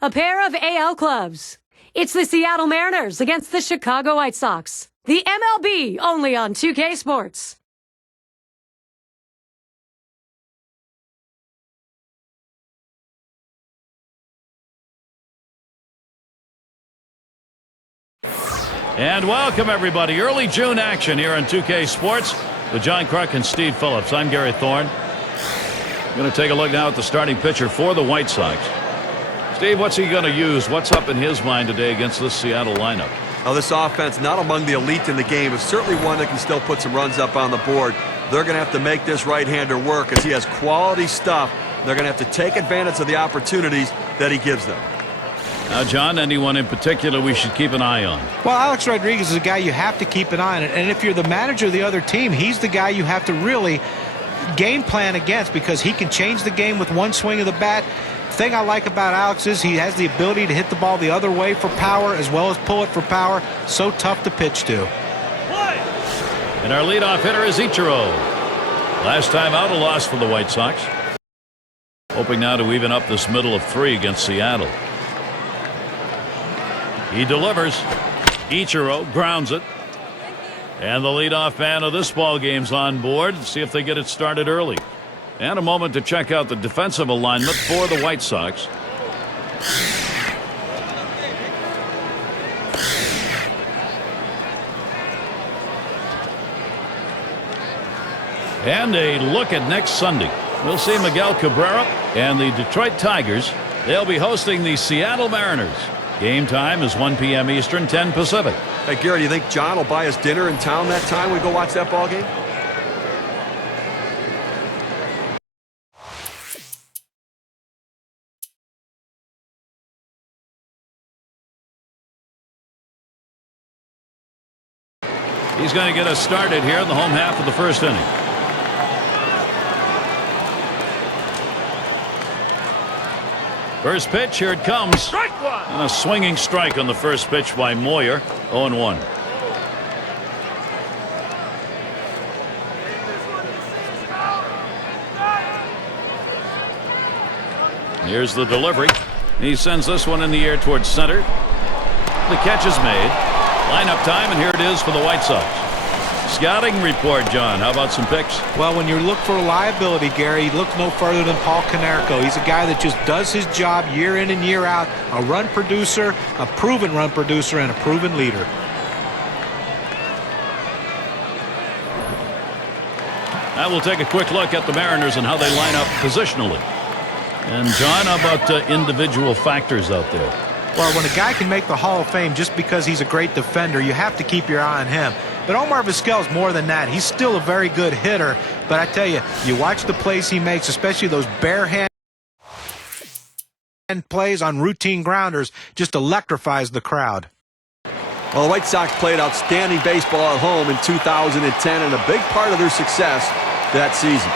A pair of AL clubs. It's the Seattle Mariners against the Chicago White Sox. The MLB, only on 2K Sports. And welcome, everybody. Early June action here on 2K Sports with John Kruk and Steve Phillips. I'm Gary Thorne. Going to take a look now at the starting pitcher for the White Sox. Steve, what's he going to use? What's up in his mind today against this Seattle lineup? Now, this offense, not among the elite in the game, is certainly one that can still put some runs up on the board. They're going to have to make this right-hander work as he has quality stuff. They're going to have to take advantage of the opportunities that he gives them. Now, John, anyone in particular we should keep an eye on? Well, Alex Rodriguez is a guy you have to keep an eye on. And if you're the manager of the other team, he's the guy you have to really game plan against because he can change the game with one swing of the bat. The thing I like about Alex is he has the ability to hit the ball the other way for power as well as pull it for power. So tough to pitch to. And our leadoff hitter is Ichiro. Last time out, a loss for the White Sox. Hoping now to even up this middle of 3 against Seattle. He delivers. Ichiro grounds it. And the leadoff man of this ball game's on board. See if they get it started early. And a moment to check out the defensive alignment for the White Sox. And a look at next Sunday. We'll see Miguel Cabrera and the Detroit Tigers. They'll be hosting the Seattle Mariners. Game time is 1 p.m. Eastern, 10 Pacific. Hey, Gary, do you think John will buy us dinner in town that time we go watch that ball game? He's going to get us started here in the home half of the first inning. First pitch, here it comes. Strike one. And a swinging strike on the first pitch by Moyer. 0-1. Here's the delivery. He sends this one in the air towards center. The catch is made. Lineup time, and here it is for the White Sox. Scouting report, John. How about some picks? Well, when you look for reliability, Gary, look no further than Paul Konerko. He's a guy that just does his job year in and year out. A run producer, a proven run producer, and a proven leader. Now we'll take a quick look at the Mariners and how they line up positionally. And, John, how about individual factors out there? Well, when a guy can make the Hall of Fame just because he's a great defender, you have to keep your eye on him. But Omar Vizquel's more than that. He's still a very good hitter. But I tell you, you watch the plays he makes, especially those bare hand plays on routine grounders, just electrifies the crowd. Well, the White Sox played outstanding baseball at home in 2010, and a big part of their success that season.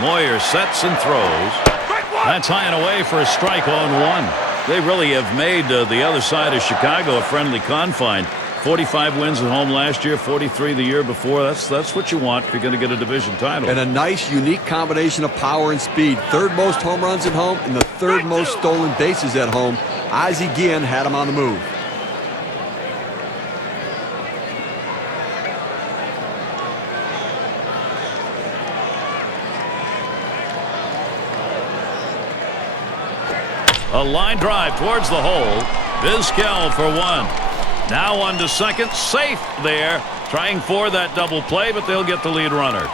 Moyer sets and throws. That's high and away for a strike on 1. They really have made the other side of Chicago a friendly confine. 45 wins at home last year, 43 the year before. That's what you want if you're going to get a division title. And a nice, unique combination of power and speed. Third most home runs at home and the third most stolen bases at home. Ozzie Guillen had him on the move. A line drive towards the hole. Vizquel for 1. Now on to second. Safe there. Trying for that double play, but they'll get the lead runner.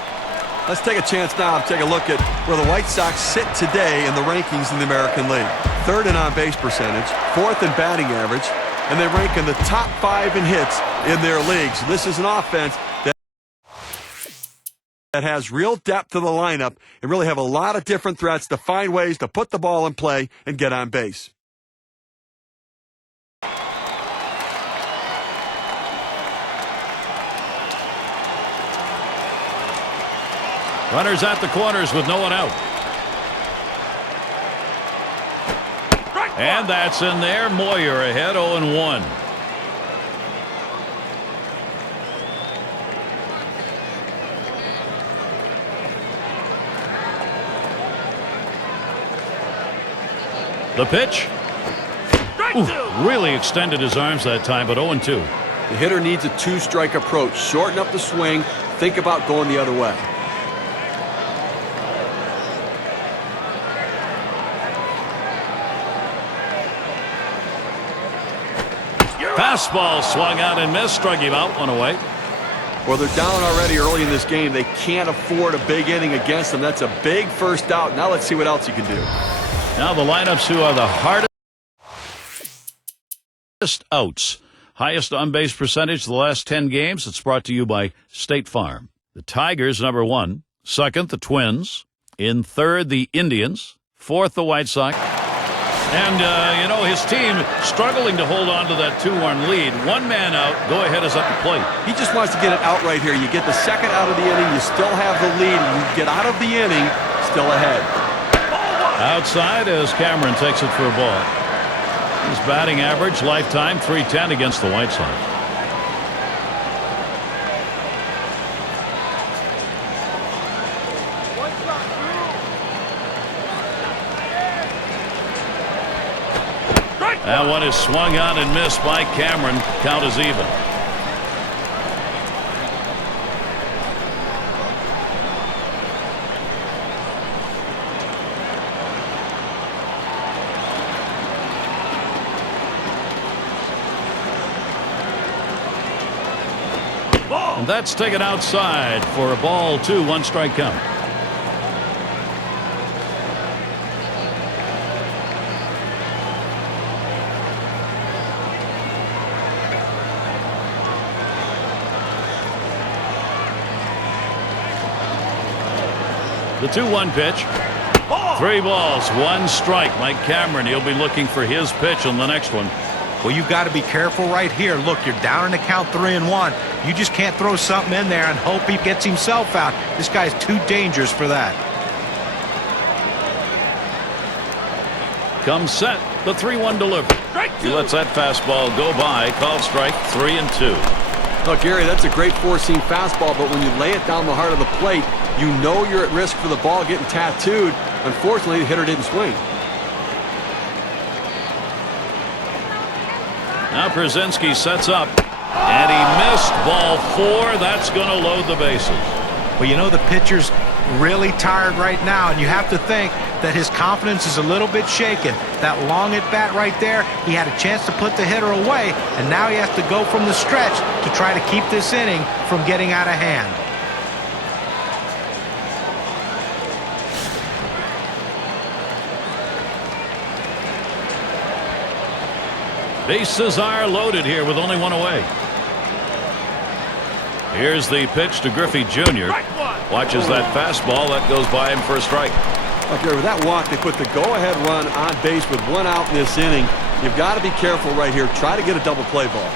Let's take a chance now to take a look at where the White Sox sit today in the rankings in the American League. 3rd in on-base percentage, 4th in batting average, and they rank in the top 5 in hits in their leagues. This is an offense that has real depth to the lineup and really have a lot of different threats to find ways to put the ball in play and get on base. Runners at the corners with no one out. And that's in there. Moyer ahead, 0-1. The pitch. Ooh, really extended his arms that time, but 0-2. The hitter needs a two-strike approach. Shorten up the swing. Think about going the other way. Fastball swung out and missed. Struck him out. 1 away. Well, they're down already early in this game. They can't afford a big inning against them. That's a big first out. Now let's see what else you can do. Now the lineups who are the hardest outs. Highest on-base percentage the last 10 games. It's brought to you by State Farm. The Tigers, number 1. Second, the Twins. In third, the Indians. Fourth, the White Sox. And, his team struggling to hold on to that 2-1 lead. One man out. Go ahead is at the plate. He just wants to get it out right here. You get the second out of the inning. You still have the lead. You get out of the inning, still ahead. Outside as Cameron takes it for a ball. His batting average, lifetime, .310 against the White Sox. That one is swung on and missed by Cameron. Count is even. And that's taken outside for a ball 2, 1 strike count. The 2-1 pitch. 3 balls, 1 strike. Mike Cameron, he'll be looking for his pitch on the next one. Well, you've got to be careful right here. Look, you're down in the count 3-1. You just can't throw something in there and hope he gets himself out. This guy's too dangerous for that. Comes set. The 3-1 delivery. He lets that fastball go by. Called strike 3-2. Look, Gary, that's a great four-seam fastball, but when you lay it down the heart of the plate, you know you're at risk for the ball getting tattooed. Unfortunately, the hitter didn't swing. Now Brzezinski sets up, and he missed ball 4. That's going to load the bases. Well, the pitcher's really tired right now, and you have to think that his confidence is a little bit shaken. That long at bat right there, he had a chance to put the hitter away, and now he has to go from the stretch to try to keep this inning from getting out of hand. Bases are loaded here with only 1 away. Here's the pitch to Griffey Jr. Watches that fastball. That goes by him for a strike. Okay, with that walk, they put the go-ahead run on base with 1 out in this inning. You've got to be careful right here. Try to get a double play ball.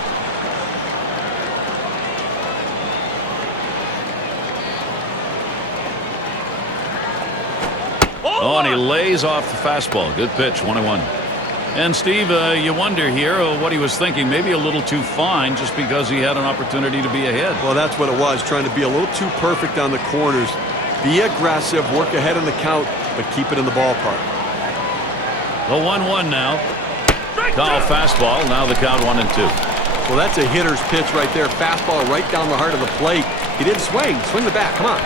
Oh, and he lays off the fastball. Good pitch, 1-1. And Steve, you wonder here what he was thinking. Maybe a little too fine just because he had an opportunity to be ahead. Well, that's what it was, trying to be a little too perfect on the corners. Be aggressive, work ahead in the count, but keep it in the ballpark. The 1-1 now. Call fastball. Now the count 1-2. Well, that's a hitter's pitch right there. Fastball right down the heart of the plate. He didn't swing. Swing the bat. Come on.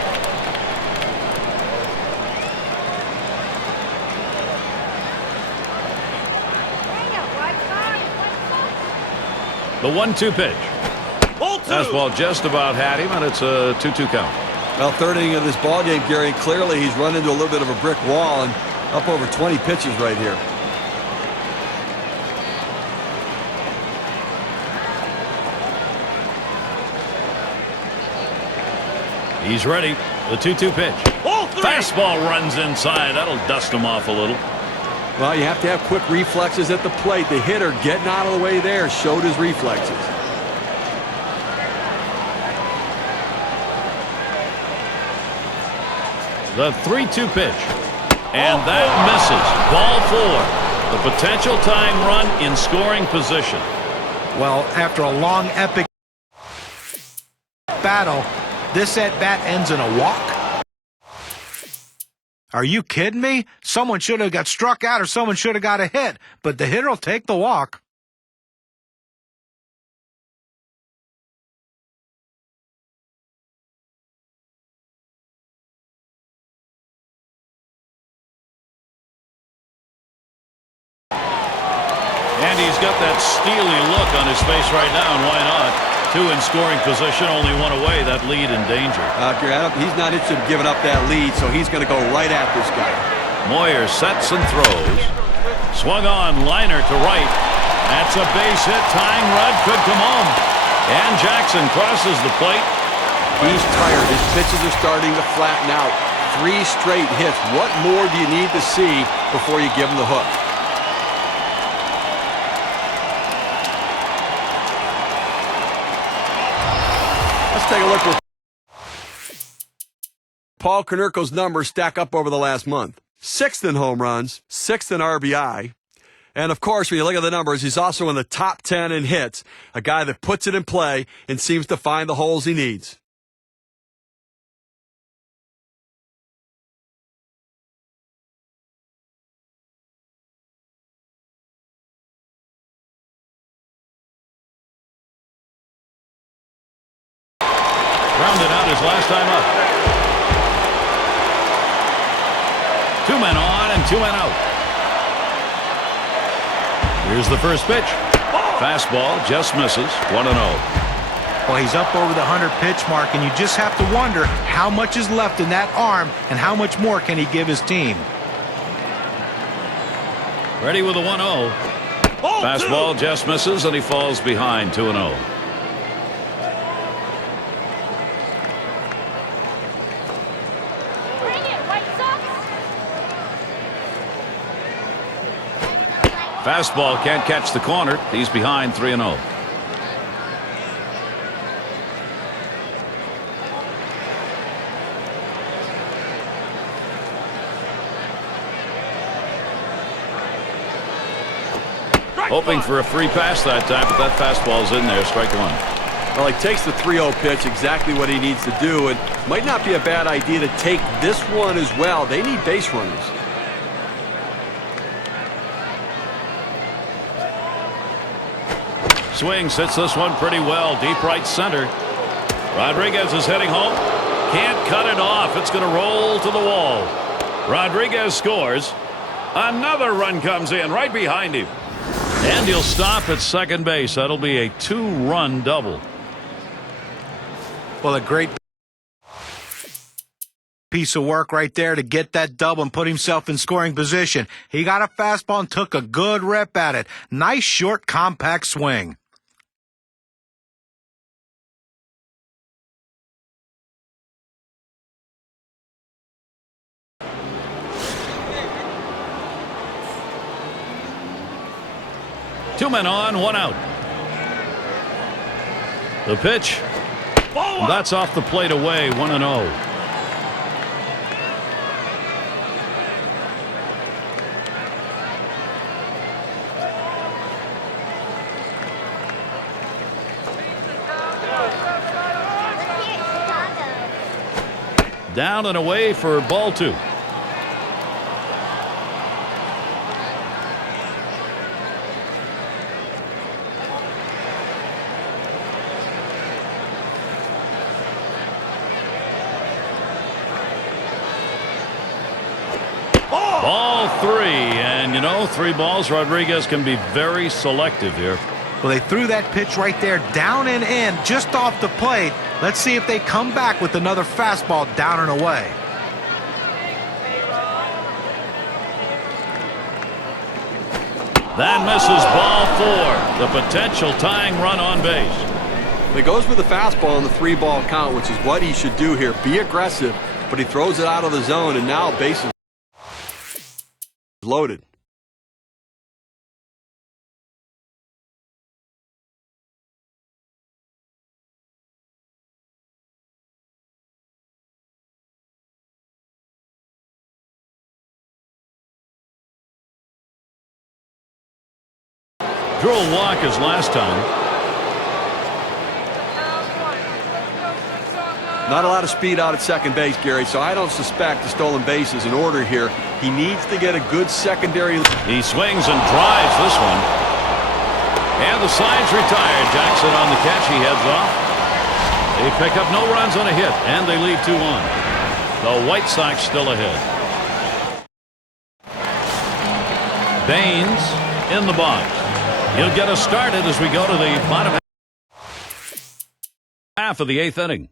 The 1-2 pitch. Fastball just about had him, and it's a 2-2 count. Well, third inning of this ball game, Gary, clearly he's run into a little bit of a brick wall and up over 20 pitches right here. He's ready. The 2-2 pitch. Fastball runs inside. That'll dust him off a little. Well, you have to have quick reflexes at the plate. The hitter getting out of the way there showed his reflexes. The 3-2 pitch. And that misses. Ball 4. The potential tying run in scoring position. Well, after a long, epic battle, this at-bat ends in a walk. Are you kidding me? Someone should have got struck out or someone should have got a hit, but the hitter will take the walk. And he's got that steely look on his face right now, and why not? 2 in scoring position, only 1 away. That lead in danger. He's not interested in giving up that lead, so he's going to go right at this guy. Moyer sets and throws. Swung on, liner to right. That's a base hit. Tying run could come home. And Jackson crosses the plate. He's tired. His pitches are starting to flatten out. 3 straight hits. What more do you need to see before you give him the hook? Let's take a look where Paul Konerko's numbers stack up over the last month. 6th in home runs, 6th in RBI. And, of course, when you look at the numbers, he's also in the top 10 in hits. A guy that puts it in play and seems to find the holes he needs. Rounded out his last time up. 2 men on and 2 men out. Here's the first pitch. Fastball just misses. 1-0. Well, he's up over the 100-pitch mark, and you just have to wonder how much is left in that arm and how much more can he give his team. Ready with a 1-0. Fastball just misses, and he falls behind. 2-0. Fastball can't catch the corner. He's behind. 3-0. Hoping for a free pass that time, but that fastball's in there. Strike 1. Well, he takes the 3-0 pitch, exactly what he needs to do, and might not be a bad idea to take this one as well. They need base runners. Swings, hits this one pretty well. Deep right center. Rodriguez is heading home. Can't cut it off. It's going to roll to the wall. Rodriguez scores. Another run comes in right behind him. And he'll stop at second base. That'll be a 2-run double. Well, a great piece of work right there to get that double and put himself in scoring position. He got a fastball and took a good rip at it. Nice, short, compact swing. Two men on, 1 out. The pitch. That's off the plate away. 1-0. Down and away for ball 2. Ball 3, and you know, 3 balls. Rodriguez can be very selective here. Well, they threw that pitch right there, down and in, just off the plate. Let's see if they come back with another fastball down and away. That misses ball 4. The potential tying run on base. He goes with the fastball on the 3-ball count, which is what he should do here. Be aggressive, but he throws it out of the zone, and now bases loaded. Drew a walk as last time. Not a lot of speed out at second base, Gary, so I don't suspect the stolen base is in order here. He needs to get a good secondary. He swings and drives this one. And the side's retired. Jackson on the catch. He heads off. They pick up no runs on a hit, and they leave 2 on. The White Sox still ahead. Baines in the box. He'll get us started as we go to the bottom half of the 8th inning.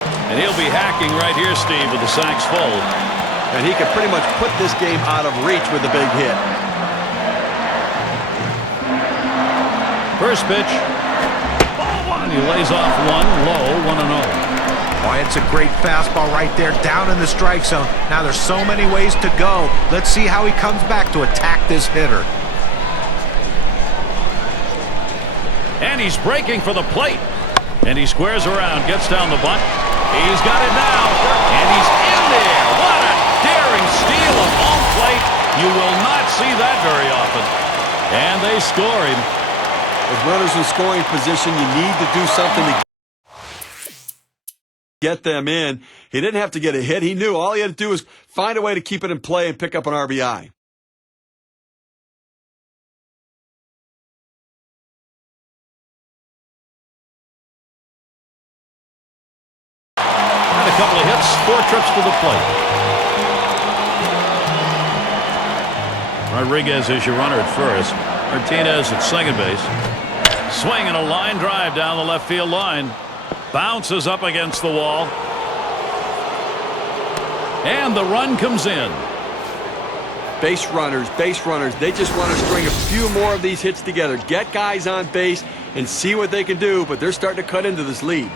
And he'll be hacking right here, Steve, with the sacks full. And he can pretty much put this game out of reach with a big hit. First pitch. Ball one. He lays off one low, 1-0. Boy, it's a great fastball right there, down in the strike zone. Now there's so many ways to go. Let's see how he comes back to attack this hitter. And he's breaking for the plate. And he squares around, gets down the bunt. He's got it now, and he's in there. What a daring steal of home plate. You will not see that very often. And they score him. With runners in scoring position, you need to do something to get them in. He didn't have to get a hit. He knew all he had to do was find a way to keep it in play and pick up an RBI. And a couple of hits, 4 trips to the plate. Rodriguez is your runner at first. Martinez at second base. Swing and a line drive down the left field line. Bounces up against the wall. And the run comes in. Base runners, they just want to string a few more of these hits together. Get guys on base and see what they can do, but they're starting to cut into this lead.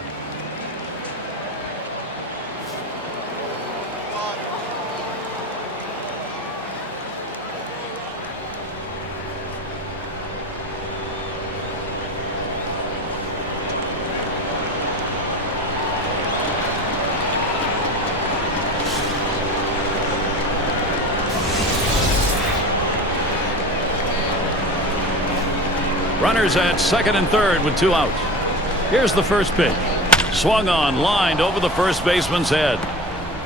Runners at second and third with 2 outs. Here's the first pitch. Swung on, lined over the first baseman's head.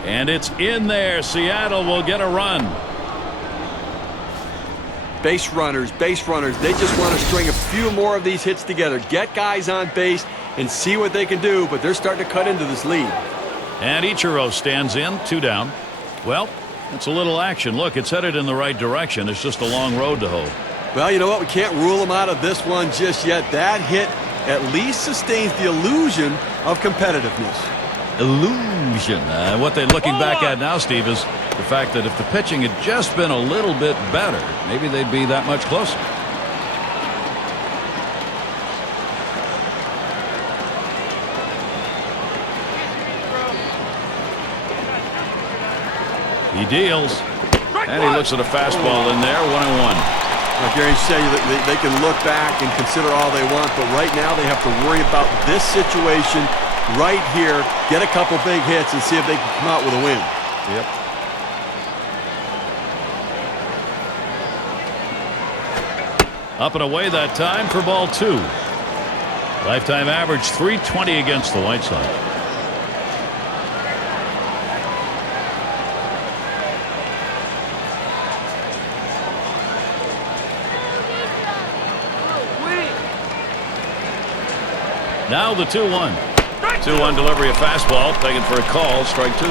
And it's in there. Seattle will get a run. Base runners, they just want to string a few more of these hits together. Get guys on base and see what they can do, but they're starting to cut into this lead. And Ichiro stands in, 2 down. Well, it's a little action. Look, it's headed in the right direction. It's just a long road to hoe. Well, you know what? We can't rule them out of this one just yet. That hit at least sustains the illusion of competitiveness. Illusion. What they're looking back at now, Steve, is the fact that if the pitching had just been a little bit better, maybe they'd be that much closer. He deals. And he looks at a fastball in there, 1-1. Like Gary said, they can look back and consider all they want, but right now they have to worry about this situation right here, get a couple big hits, and see if they can come out with a win. Yep. Up and away that time for ball 2. Lifetime average 320 against the White Sox. Now the 2-1. 2-1 delivery of fastball, taken for a call, strike 2.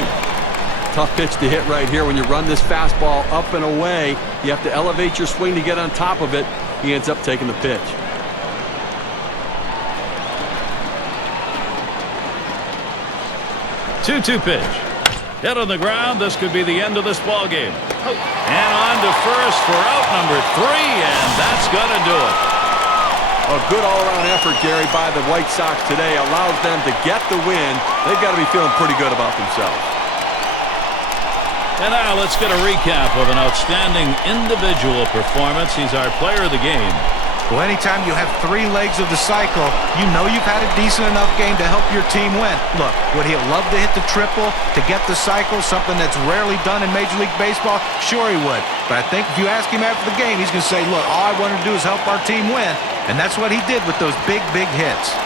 Tough pitch to hit right here. When you run this fastball up and away, you have to elevate your swing to get on top of it. He ends up taking the pitch. Two pitch. Hit on the ground. This could be the end of this ball game. And on to first for out number 3, and that's going to do it. A good all-around effort, Gary, by the White Sox today allows them to get the win. They've got to be feeling pretty good about themselves. And now let's get a recap of an outstanding individual performance. He's our player of the game. Well, anytime you have 3 legs of the cycle, you know you've had a decent enough game to help your team win. Look, would he love to hit the triple to get the cycle, something that's rarely done in Major League Baseball? Sure he would. But I think if you ask him after the game, he's going to say, look, all I want to do is help our team win. And that's what he did with those big hits.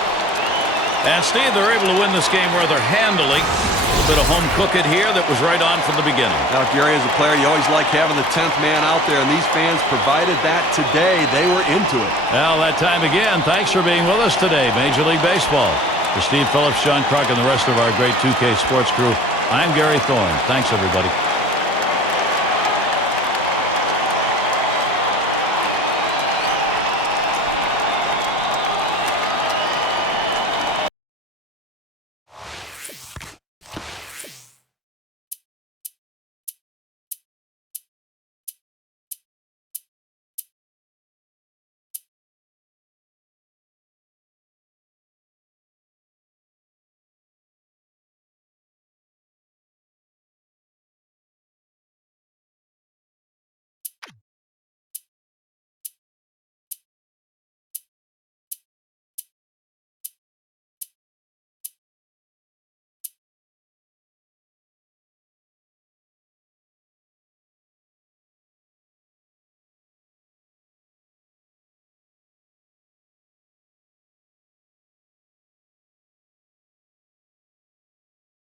And Steve, they're able to win this game rather handily. A little bit of home cooking here that was right on from the beginning. Now, Gary, as a player, you always like having the 10th man out there, and these fans provided that today. They were into it. Well, that time again, thanks for being with us today, Major League Baseball. For Steve Phillips, John Kruk, and the rest of our great 2K Sports crew, I'm Gary Thorne. Thanks, everybody.